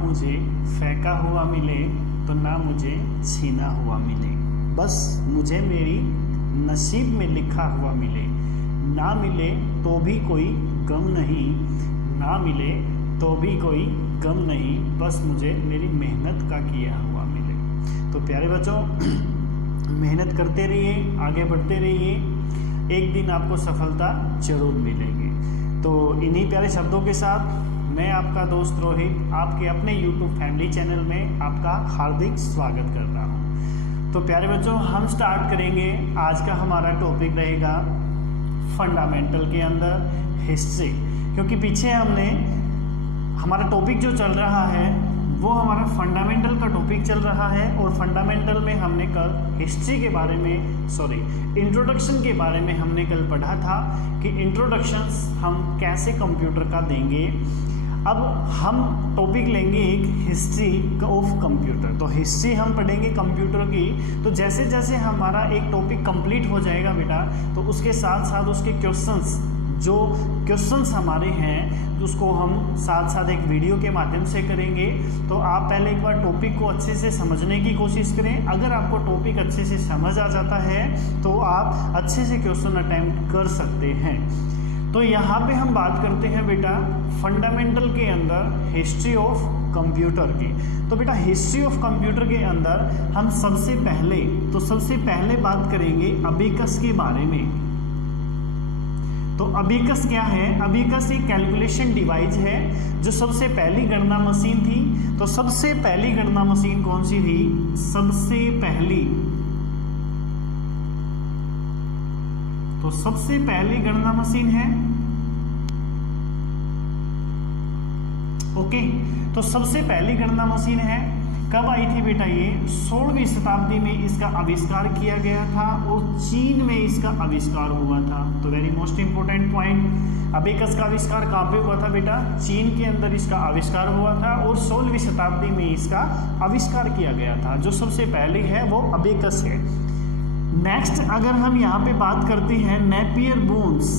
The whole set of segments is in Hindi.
मुझे फेंका हुआ मिले तो ना मुझे छीना हुआ मिले, बस मुझे मेरी नसीब में लिखा हुआ मिले। ना मिले तो भी कोई गम नहीं, ना मिले तो भी कोई गम नहीं, बस मुझे मेरी मेहनत का किया हुआ मिले। तो प्यारे बच्चों, मेहनत करते रहिए, आगे बढ़ते रहिए, एक दिन आपको सफलता जरूर मिलेगी। तो इन्हीं प्यारे शब्दों के साथ मैं आपका दोस्त रोहित आपके अपने YouTube फैमिली चैनल में आपका हार्दिक स्वागत करता हूँ। तो प्यारे बच्चों, हम स्टार्ट करेंगे। आज का हमारा टॉपिक रहेगा फंडामेंटल के अंदर हिस्ट्री, क्योंकि पीछे हमने हमारा टॉपिक जो चल रहा है वो हमारा फंडामेंटल का टॉपिक चल रहा है, और फंडामेंटल में हमने कल हिस्ट्री के बारे में इंट्रोडक्शन के बारे में हमने कल पढ़ा था कि इंट्रोडक्शंस हम कैसे कंप्यूटर का देंगे। अब हम टॉपिक लेंगे एक हिस्ट्री ऑफ कंप्यूटर। तो हिस्ट्री हम पढ़ेंगे कंप्यूटर की। तो जैसे जैसे हमारा एक टॉपिक कंप्लीट हो जाएगा बेटा, तो उसके साथ साथ उसके क्वेश्चंस हमारे हैं उसको हम साथ साथ एक वीडियो के माध्यम से करेंगे। तो आप पहले एक बार टॉपिक को अच्छे से समझने की कोशिश करें। अगर आपको टॉपिक अच्छे से समझ आ जाता है तो आप अच्छे से क्वेश्चन अटेम्प्ट कर सकते हैं। तो यहाँ पे हम बात करते हैं बेटा फंडामेंटल के अंदर हिस्ट्री ऑफ कंप्यूटर की। तो बेटा हिस्ट्री ऑफ कंप्यूटर के अंदर हम सबसे पहले बात करेंगे अबेकस के बारे में। तो अबेकस क्या है? अबेकस एक कैलकुलेशन डिवाइस है जो सबसे पहली गणना मशीन थी। तो सबसे पहली गणना मशीन कौन सी थी? सबसे पहली गणना मशीन है। ओके, तो सबसे पहली गणना मशीन है। कब आई थी बेटा? ये 16वीं शताब्दी में इसका आविष्कार किया गया था और चीन में इसका आविष्कार हुआ था। तो very most important point, abacus का आविष्कार कहाँ पे हुआ था बेटा? चीन के अंदर इसका आविष्कार हुआ था और 16वीं शताब्दी में इसका आविष्कार किया गया था। जो सबसे पहले है वो अबेकस है। नेक्स्ट अगर हम यहाँ पे बात करते हैं नेपियर बोन्स।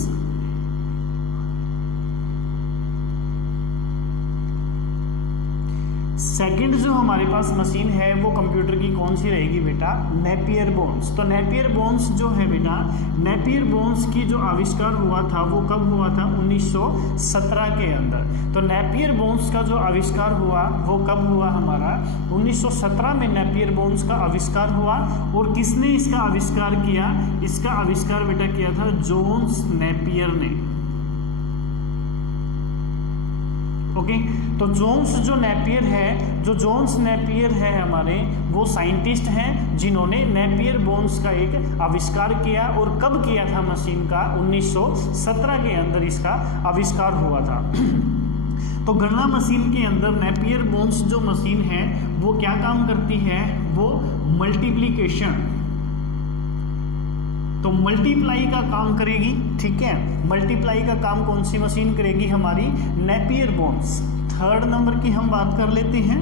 सेकंड जो हमारे पास मशीन है वो कंप्यूटर की कौन सी रहेगी बेटा? Napier bones. तो नेपियर बोन्स जो है बेटा, नेपियर बोन्स की जो आविष्कार हुआ था वो कब हुआ था? 1917 के अंदर। तो नेपियर बोन्स का जो आविष्कार हुआ वो कब हुआ? हमारा 1917 में नेपियर बोन्स का आविष्कार हुआ। और किसने इसका आविष्कार किया? इसका आविष्कार बेटा किया था जोन्स नेपियर ने। ओके, तो जोन्स नेपियर है हमारे, वो साइंटिस्ट हैं जिन्होंने नेपियर बोन्स का एक आविष्कार किया। और कब किया था मशीन का? 1917 के अंदर इसका आविष्कार हुआ था। तो गणना मशीन के अंदर नेपियर बोन्स जो मशीन है वो क्या काम करती है? वो मल्टीप्लिकेशन, तो मल्टीप्लाई का काम करेगी। ठीक है, मल्टीप्लाई का काम कौन सी मशीन करेगी? हमारी नेपियर बोन्स। थर्ड नंबर की हम बात कर लेते हैं।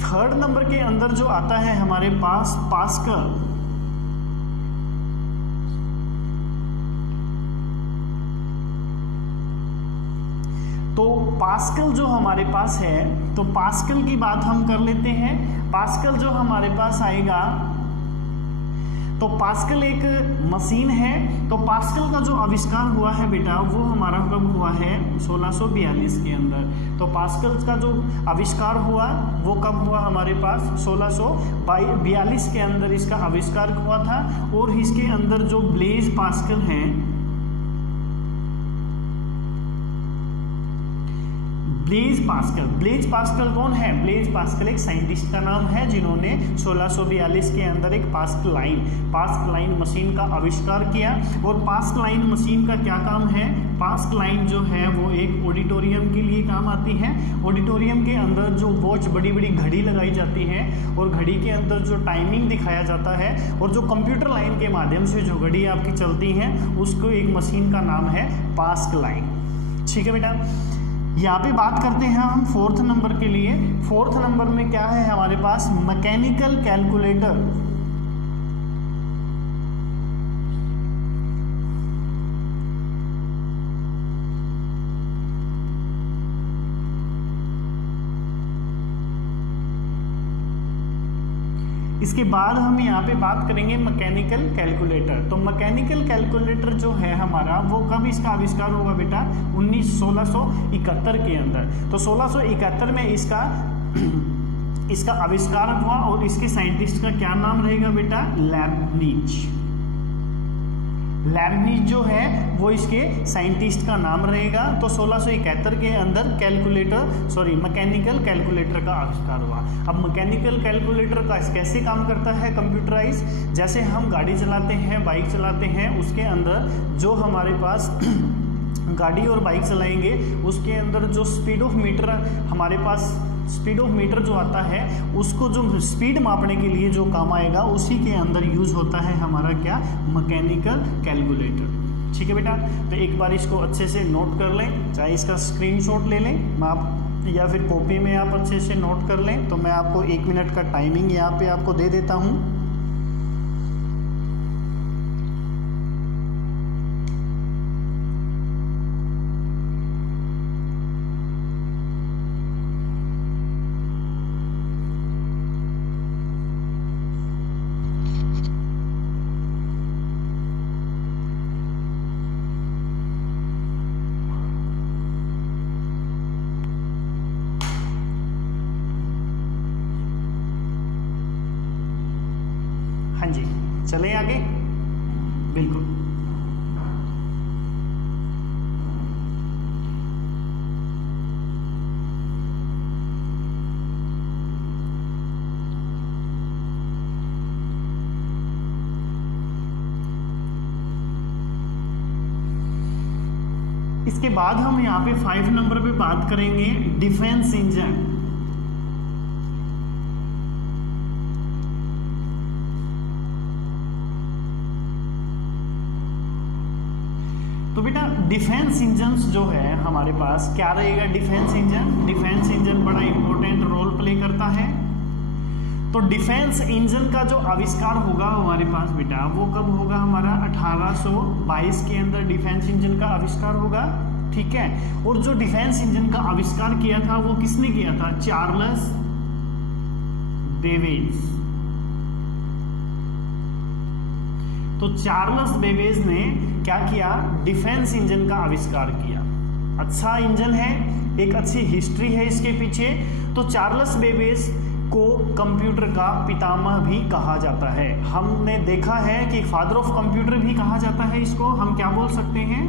थर्ड नंबर के अंदर जो आता है हमारे पास पास्कल। तो पास्कल जो हमारे पास है, तो पास्कल की बात हम कर लेते हैं। पास्कल जो हमारे पास आएगा, तो पास्कल एक मशीन है। तो पास्कल का जो आविष्कार हुआ है बेटा वो हमारा कब हुआ है? 1642 के अंदर। तो पास्कल का जो आविष्कार हुआ वो कब हुआ? हमारे पास 1642 के अंदर इसका आविष्कार हुआ था। और इसके अंदर जो ब्लेज पास्कल हैं, ब्लेज पास्कल कौन है? ब्लेज पास्कल एक साइंटिस्ट का नाम है जिन्होंने 1642 के अंदर एक पास्कलाइन मशीन का आविष्कार किया। और पास्कलाइन मशीन का क्या काम है? पास्कलाइन जो है वो एक ऑडिटोरियम के लिए काम आती है। ऑडिटोरियम के अंदर जो वॉच, बड़ी बड़ी घड़ी लगाई जाती है और घड़ी के अंदर जो टाइमिंग दिखाया जाता है, और जो कंप्यूटर लाइन के माध्यम से जो घड़ी आपकी चलती है उसको एक मशीन का नाम है पास्कलाइन। ठीक है बेटा, यहाँ पे बात करते हैं हम फोर्थ नंबर के लिए। फोर्थ नंबर में क्या है हमारे पास? Mechanical calculator. इसके बाद हम यहाँ पे बात करेंगे मैकेनिकल कैलकुलेटर। तो मैकेनिकल कैलकुलेटर जो है हमारा, वो कब इसका आविष्कार हुआ बेटा? 1671 के अंदर। तो 1671 में इसका आविष्कार हुआ और इसके साइंटिस्ट का क्या नाम रहेगा बेटा? लेibniz। लेibniz जो है वो इसके साइंटिस्ट का नाम रहेगा। तो 1671 के अंदर मैकेनिकल कैलकुलेटर का आविष्कार हुआ। अब मैकेनिकल कैलकुलेटर का कैसे काम करता है? कंप्यूटराइज। जैसे हम गाड़ी चलाते हैं, बाइक चलाते हैं, उसके अंदर जो हमारे पास गाड़ी और बाइक चलाएंगे उसके अंदर जो स्पीड ऑफ मीटर हमारे पास, स्पीड ऑफ मीटर जो आता है उसको जो स्पीड मापने के लिए जो काम आएगा उसी के अंदर यूज होता है हमारा क्या? Mechanical calculator. ठीक है बेटा, तो एक बार इसको अच्छे से नोट कर लें, चाहे इसका स्क्रीनशॉट ले लें आप या फिर कॉपी में आप अच्छे से नोट कर लें। तो मैं आपको 1 मिनट का टाइमिंग यहाँ पे आपको दे देता हूँ। हाँ जी, चलें आगे। बिल्कुल। इसके बाद हम यहाँ पे 5 नंबर पे बात करेंगे डिफेंस इंजन। तो बेटा डिफेंस इंजन्स जो है हमारे पास क्या रहेगा? डिफेंस इंजन बड़ा इंपॉर्टेंट रोल प्ले करता है। तो डिफेंस इंजन का जो आविष्कार होगा हमारे पास बेटा, वो कब होगा? हमारा 1822 के अंदर डिफेंस इंजन का आविष्कार होगा। ठीक है, और जो डिफेंस इंजन का आविष्कार किया था वो किसने किया था? Charles Babbage. तो चार्ल्स बेबेज ने क्या किया? डिफेंस इंजन का आविष्कार किया। अच्छा इंजन है, एक अच्छी हिस्ट्री है इसके पीछे। तो चार्ल्स बेबेज को कंप्यूटर का पितामह भी कहा जाता है। हमने देखा है कि फादर ऑफ कंप्यूटर भी कहा जाता है इसको। हम क्या बोल सकते हैं?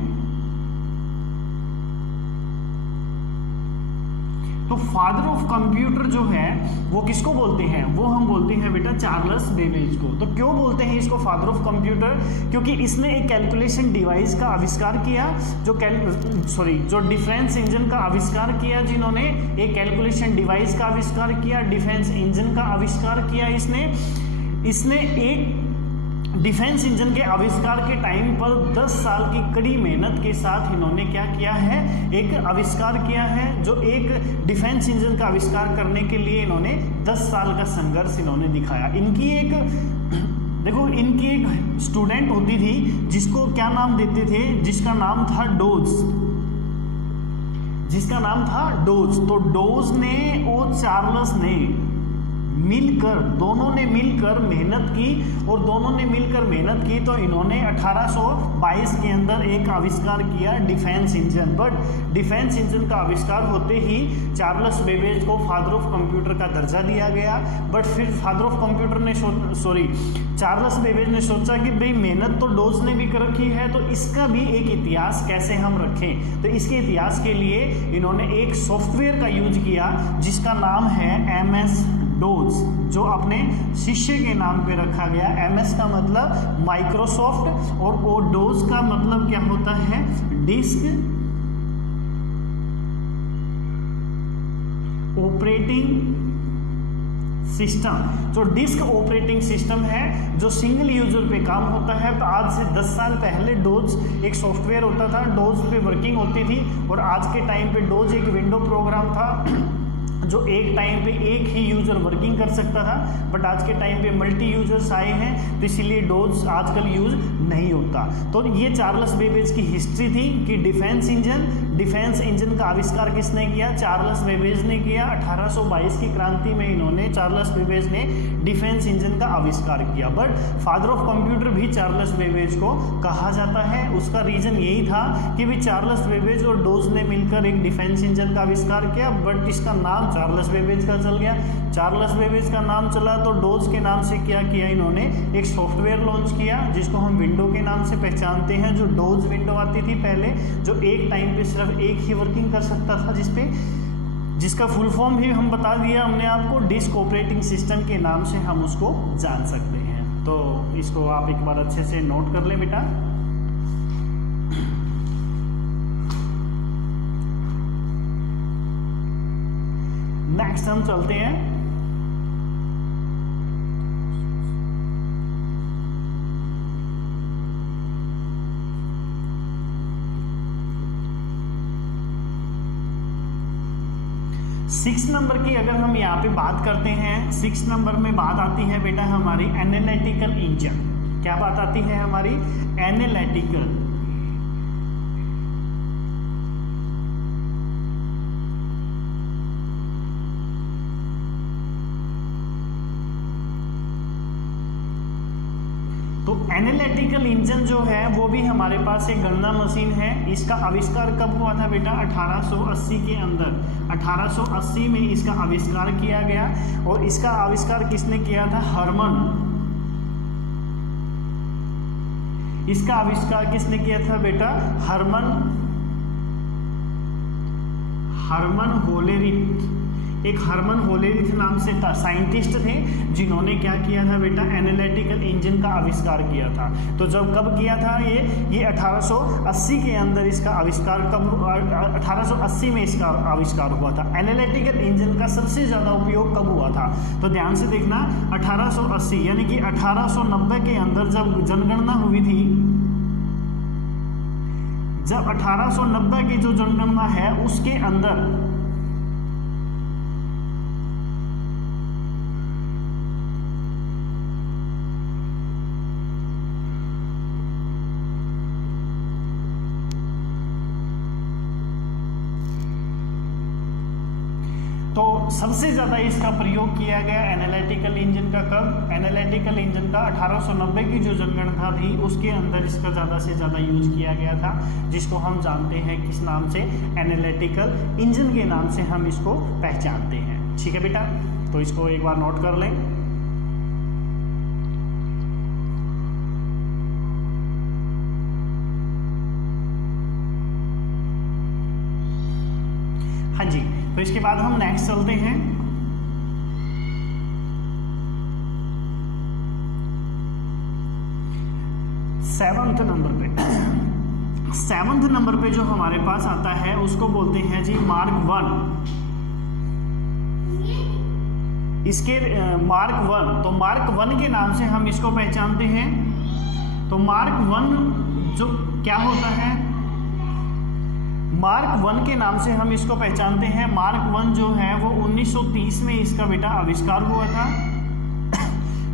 तो फादर ऑफ कंप्यूटर जो है वो किसको बोलते हैं? वो हम बोलते हैं बेटा चार्ल्स बेबेज को। तो क्यों बोलते हैं इसको फादर ऑफ कंप्यूटर? क्योंकि इसने एक कैलकुलेशन डिवाइस का आविष्कार किया, जो डिफेंस इंजन का आविष्कार किया, जिन्होंने एक कैलकुलेशन डिवाइस का आविष्कार किया, डिफेंस इंजन का आविष्कार किया। इसने एक डिफेंस इंजन के आविष्कार के टाइम पर 10 साल की कड़ी मेहनत के साथ इन्होंने क्या किया है? एक आविष्कार किया है। जो एक डिफेंस इंजन का आविष्कार करने के लिए इन्होंने 10 साल का संघर्ष इन्होंने दिखाया। इनकी एक स्टूडेंट होती थी जिसको क्या नाम देते थे? जिसका नाम था डोज। तो डोज ने और चार्ल्स ने दोनों ने मिलकर मेहनत की तो इन्होंने 1822 के अंदर एक आविष्कार किया defence engine. But defence engine का आविष्कार होते ही चार्ल्स बेबेज को फादर ऑफ कंप्यूटर का दर्जा दिया गया। बट फिर चार्ल्स बेबेज ने सोचा कि भाई मेहनत तो डोज ने भी कर रखी है, तो इसका भी एक इतिहास कैसे हम रखें। तो इसके इतिहास के लिए इन्होंने एक सॉफ्टवेयर का यूज किया जिसका नाम है MS डोज, जो अपने शिष्य के नाम पे रखा गया। MS का मतलब माइक्रोसॉफ्ट और वो डोज का मतलब क्या होता है? Disk operating system. जो डिस्क ऑपरेटिंग सिस्टम है जो सिंगल यूजर पे काम होता है। तो आज से 10 साल पहले डोज एक सॉफ्टवेयर होता था, डोज पे वर्किंग होती थी। और आज के टाइम पे डोज एक विंडो प्रोग्राम था जो एक टाइम पे एक ही यूजर वर्किंग कर सकता था, बट आज के टाइम पे मल्टी यूजर्स आए हैं, तो इसीलिए डोज आजकल यूज नहीं होता। तो ये चार्ल्स बेबेज की हिस्ट्री थी कि डिफेंस इंजन का आविष्कार किसने किया? चार्ल्स बेबेज ने किया। 1822 की क्रांति में इन्होंने, चार्ल्स बेबेज ने डिफेंस इंजन का आविष्कार किया। बट फादर ऑफ कंप्यूटर भी चार्ल्स बेबेज को कहा जाता है। उसका रीजन यही था कि भी चार्ल्स बेबेज और डोज ने मिलकर एक डिफेंस इंजन का आविष्कार किया, बट इसका नाम चार्ल्स बेबेज का चल गया। चार्ल्स बेबेज का नाम चला तो डोज के नाम से क्या किया इन्होंने? एक सॉफ्टवेयर लॉन्च किया जिसको हम विंडो के नाम से पहचानते हैं। जो डोज विंडो आती थी पहले, जो एक टाइम पे सिर्फ एक ही वर्किंग कर सकता था, जिसका फुल फॉर्म भी हम बता दिया हमने आपको, डिस्क ऑपरेटिंग सिस्टम के नाम से हम उसको जान सकते हैं। तो इसको आप एक बार अच्छे से नोट कर लें बेटा। नेक्स्ट हम चलते हैं सिक्स नंबर की। अगर हम यहाँ पे बात करते हैं, 6 नंबर में बात आती है बेटा हमारी एनालिटिकल इंजन। क्या बात आती है हमारी? एनालिटिकल। तो एनालिटिकल इंजन जो है वो भी हमारे पास एक गणना मशीन है। इसका आविष्कार कब हुआ था बेटा? 1880 के अंदर। 1880 में इसका आविष्कार किया गया। और इसका आविष्कार किसने किया था? हर्मन। इसका आविष्कार किसने किया था बेटा? Herman Hollerith. एक हर्मन होलेरिथ नाम से साइंटिस्ट थे जिन्होंने क्या किया था बेटा? एनालिटिकल इंजन का आविष्कार किया था। तो जब कब किया था ये 1880 के अंदर इसका आविष्कार कब? 1880 में इसका आविष्कार हुआ था। एनालिटिकल इंजन का सबसे ज़्यादा उपयोग कब हुआ था? तो ध्यान से देखना, 1880 यानी कि 1890 के अंदर जब जनगणना हुई थी, जब 1890 की जो जनगणना है उसके अंदर तो सबसे ज़्यादा इसका प्रयोग किया गया एनालिटिकल इंजन का कब? एनालिटिकल इंजन का 1890 की जो जनगणना थी उसके अंदर इसका ज़्यादा से ज़्यादा यूज किया गया था, जिसको हम जानते हैं किस नाम से? एनालिटिकल इंजन के नाम से हम इसको पहचानते हैं। ठीक है बेटा, तो इसको एक बार नोट कर लें। हाँ जी, तो इसके बाद हम नेक्स्ट चलते हैं। सेवंथ नंबर पे जो हमारे पास आता है उसको बोलते हैं जी मार्क 1। इसके मार्क 1, तो मार्क 1 के नाम से हम इसको पहचानते हैं। तो मार्क 1 जो क्या होता है? मार्क 1 के नाम से हम इसको पहचानते हैं। मार्क 1 जो है वो 1930 में इसका बेटा आविष्कार हुआ था।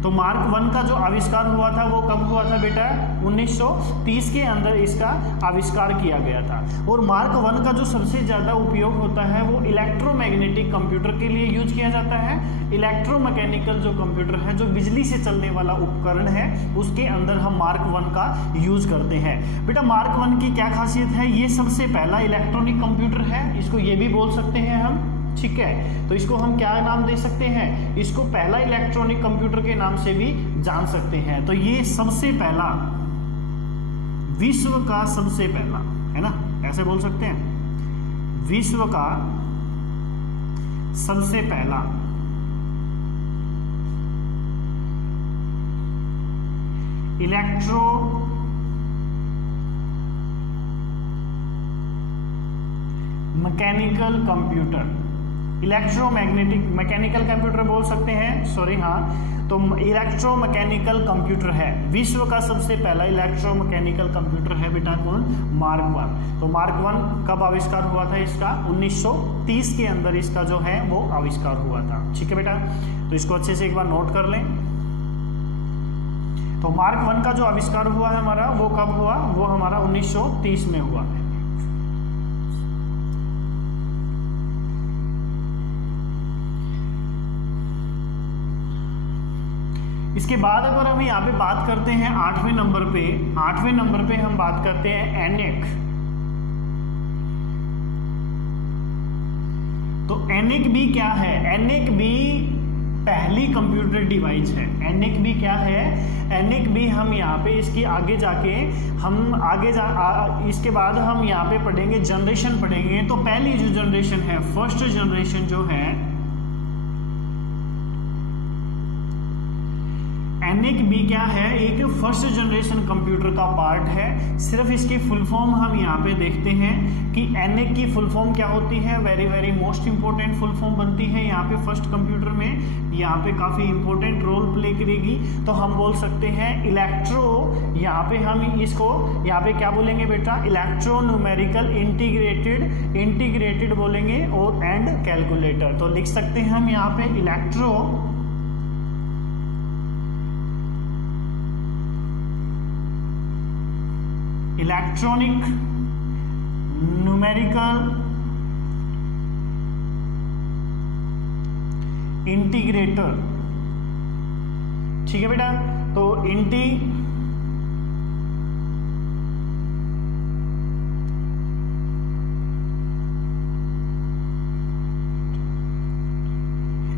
तो मार्क 1 का जो आविष्कार हुआ था वो कब हुआ था बेटा? 1930 के अंदर इसका आविष्कार किया गया था। और मार्क 1 का जो सबसे ज़्यादा उपयोग होता है वो इलेक्ट्रोमैग्नेटिक कंप्यूटर के लिए यूज किया जाता है। इलेक्ट्रोमैकेनिकल जो कंप्यूटर है, जो बिजली से चलने वाला उपकरण है, उसके अंदर हम मार्क 1 का यूज करते हैं। बेटा मार्क 1 की क्या खासियत है? ये सबसे पहला इलेक्ट्रॉनिक कंप्यूटर है, इसको ये भी बोल सकते हैं हम। ठीक है, तो इसको हम क्या नाम दे सकते हैं? इसको पहला इलेक्ट्रॉनिक कंप्यूटर के नाम से भी जान सकते हैं। तो ये सबसे पहला, विश्व का सबसे पहला, है ना, ऐसे बोल सकते हैं, विश्व का सबसे पहला mechanical computer, electromagnetic mechanical computer बोल सकते हैं, सॉरी हाँ, तो इलेक्ट्रोमैकेनिकल कंप्यूटर है, विश्व का सबसे पहला इलेक्ट्रोमैकेनिकल कंप्यूटर है बेटा कौन, मार्क 1। तो मार्क 1 कब आविष्कार हुआ था इसका, 1930 के अंदर इसका जो है वो आविष्कार हुआ था। ठीक है बेटा, तो इसको अच्छे से एक बार नोट कर लें। तो मार्क 1 का जो आविष्कार हुआ है हमारा वो कब हुआ, वो हमारा 1930 में हुआ है। इसके बाद अगर हम यहाँ पे बात करते हैं 8वें नंबर पे हम बात करते हैं एनिक। तो एनिक भी क्या है, एनिक भी पहली कंप्यूटर डिवाइस है। एनिक भी क्या है, एनिक भी हम यहाँ पे इसकी आगे जाके इसके बाद हम यहाँ पे पढ़ेंगे, जनरेशन पढ़ेंगे। तो पहली जो जनरेशन है, फर्स्ट जनरेशन जो है एनिक भी क्या है, एक फर्स्ट जनरेशन कंप्यूटर का पार्ट है। सिर्फ इसकी फुल फॉर्म हम यहाँ पे देखते हैं कि एनिक की फुल फॉर्म क्या होती है, very very most important full form बनती है यहाँ पे फर्स्ट कंप्यूटर में, यहाँ पे काफ़ी इंपॉर्टेंट रोल प्ले करेगी। तो हम बोल सकते हैं यहाँ पे हम इसको यहाँ पे क्या बोलेंगे बेटा, इलेक्ट्रो न्यूमेरिकल इंटीग्रेटेड बोलेंगे और एंड कैलकुलेटर। तो लिख सकते हैं हम यहाँ पे इलेक्ट्रॉनिक न्यूमेरिकल इंटीग्रेटर। ठीक है बेटा, तो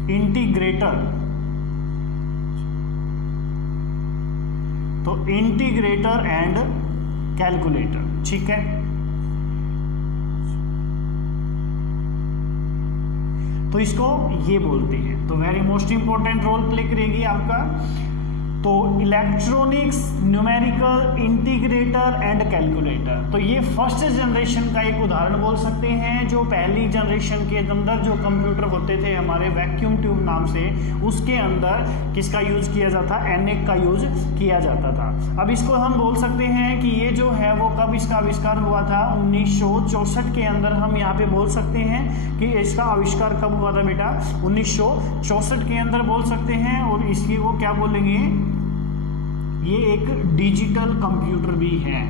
इंटीग्रेटर, तो इंटीग्रेटर एंड कैलकुलेटर। ठीक है, तो इसको ये बोलते हैं। तो very most important role play करेगी आपका। तो electronics numerical integrator and calculator, तो ये फर्स्ट जनरेशन का एक उदाहरण बोल सकते हैं। जो पहली जनरेशन के अंदर जो कंप्यूटर होते थे हमारे वैक्यूम ट्यूब नाम से, उसके अंदर किसका यूज किया जाता, एनिक का यूज किया जाता था। अब इसको हम बोल सकते हैं कि ये जो है वो कब इसका आविष्कार हुआ था, 1964 के अंदर हम यहाँ पे बोल सकते हैं कि इसका आविष्कार कब हुआ था बेटा, 1964 के अंदर बोल सकते हैं। और इसकी वो क्या बोलेंगे, ये एक डिजिटल कंप्यूटर भी है।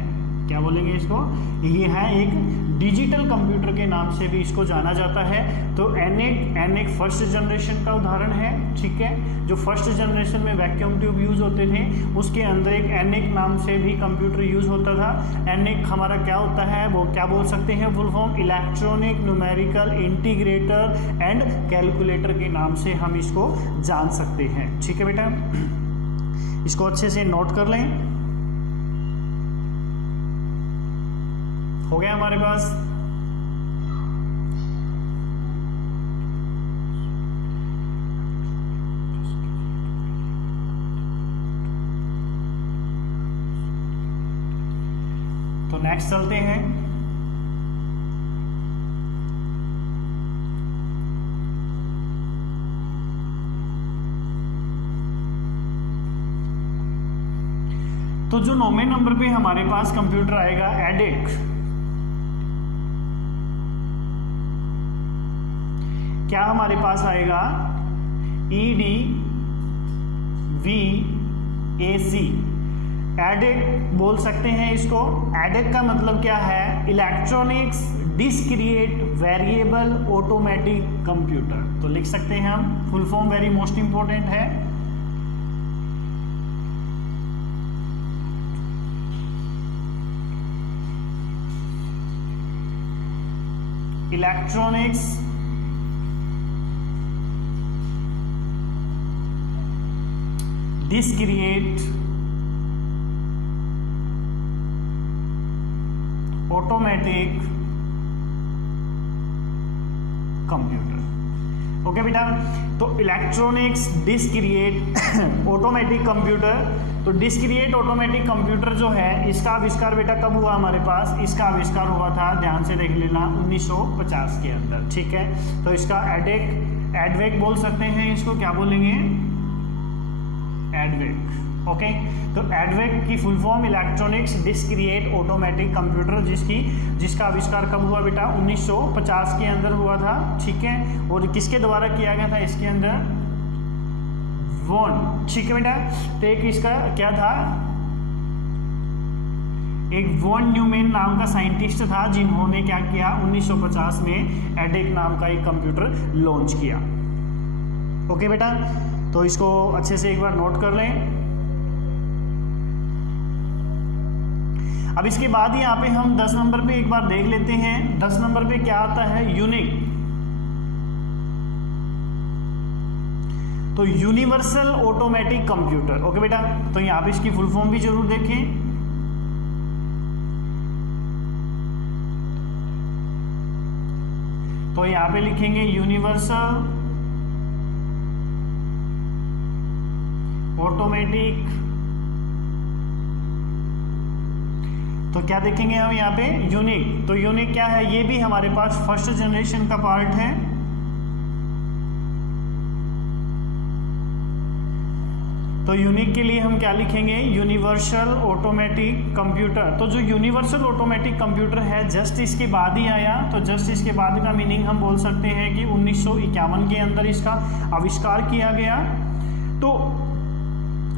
क्या बोलेंगे इसको, ये है एक डिजिटल कंप्यूटर के नाम से भी इसको जाना जाता है। तो एनिक फर्स्ट जनरेशन का उदाहरण है। ठीक है, जो फर्स्ट जनरेशन में वैक्यूम ट्यूब यूज होते थे उसके अंदर एक एनिक नाम से भी कंप्यूटर यूज होता था। एनिक हमारा क्या होता है, वो क्या बोल सकते हैं full form, electronic numerical integrator and calculator के नाम से हम इसको जान सकते हैं। ठीक है बेटा, इसको अच्छे से नोट कर लें। हो गया हमारे पास। तो नेक्स्ट चलते हैं। तो जो 9वें नंबर पे हमारे पास कंप्यूटर आएगा एडिक। क्या हमारे पास आएगा, EDVAC, एडिक बोल सकते हैं इसको। एडिक का मतलब क्या है, electronics discrete variable automatic computer. तो लिख सकते हैं हम, full form very most important है। Electronics discrete automatic computer. Okay बेटा, तो इलेक्ट्रॉनिक्स डिस्क्रिएट ऑटोमेटिक कंप्यूटर। तो डिस्क्रिएट ऑटोमेटिक कंप्यूटर जो है, इसका आविष्कार बेटा कब हुआ हमारे पास, इसका आविष्कार हुआ था, ध्यान से देख लेना, 1950 के अंदर। ठीक है, तो इसका एडवेक बोल सकते हैं, इसको क्या बोलेंगे, एडवेक। ओके, तो एडवेक की full form electronics discrete automatic computer, जिसका आविष्कार कब हुआ बेटा? 1950 के अंदर हुआ था। ठीक है, और किसके द्वारा किया गया था इसके अंदर? वॉन। ठीक है बेटा, तो एक इसका क्या था, एक वॉन न्यूमैन नाम का साइंटिस्ट था जिन्होंने क्या किया, 1950 में एडेक नाम का एक कंप्यूटर लॉन्च किया। ओके बेटा, तो इसको अच्छे से एक बार नोट कर लें। अब इसके बाद यहाँ पे हम 10 नंबर पे एक बार देख लेते हैं। 10 नंबर पे क्या आता है? यूनिक। तो यूनिवर्सल ऑटोमेटिक कंप्यूटर। ओके बेटा, तो यहाँ पे इसकी फुल फॉर्म भी जरूर देखें। तो यहाँ पे लिखेंगे यूनिवर्सल ऑटोमेटिक। तो क्या देखेंगे हम यहाँ पे? यूनिक। तो यूनिक क्या है? ये भी हमारे पास फर्स्ट जनरेशन का पार्ट है। तो यूनिक के लिए हम क्या लिखेंगे? Universal automatic computer. तो जो यूनिवर्सल ऑटोमेटिक कंप्यूटर है जस्ट इसके बाद ही आया। तो जस्ट इसके बाद का मीनिंग हम बोल सकते हैं कि 1951 के अंदर इसका आविष्कार किया गया। तो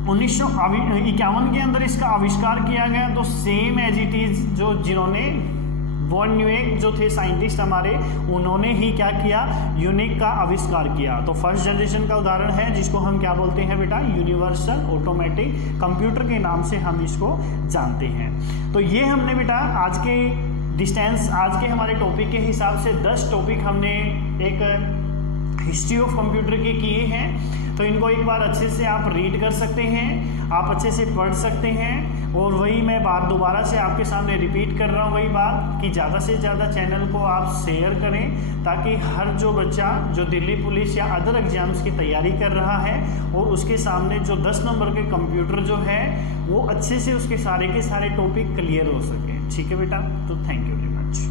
1951 के अंदर इसका आविष्कार किया गया। तो सेम एज इट इज जो जिन्होंने वॉन न्यूएक जो थे साइंटिस्ट हमारे, उन्होंने ही क्या किया? यूनिक का आविष्कार किया। तो फर्स्ट जनरेशन का उदाहरण है जिसको हम क्या बोलते हैं बेटा? यूनिवर्सल ऑटोमेटिक कंप्यूटर के नाम से हम इसको जानते हैं। तो ये हमने बेटा आज के डिस्टेंस, आज के हमारे टॉपिक के हिसाब से 10 टॉपिक हमने एक हिस्ट्री ऑफ कंप्यूटर के किए हैं। तो इनको एक बार अच्छे से आप रीड कर सकते हैं, आप अच्छे से पढ़ सकते हैं। और वही मैं बात दोबारा से आपके सामने रिपीट कर रहा हूँ, वही बात कि ज़्यादा से ज़्यादा चैनल को आप शेयर करें, ताकि हर जो बच्चा जो दिल्ली पुलिस या अदर एग्जाम्स की तैयारी कर रहा है और उसके सामने जो 10 नंबर के कंप्यूटर जो है वो अच्छे से उसके सारे के सारे टॉपिक क्लियर हो सके। ठीक है बेटा, तो थैंक यू वेरी मच।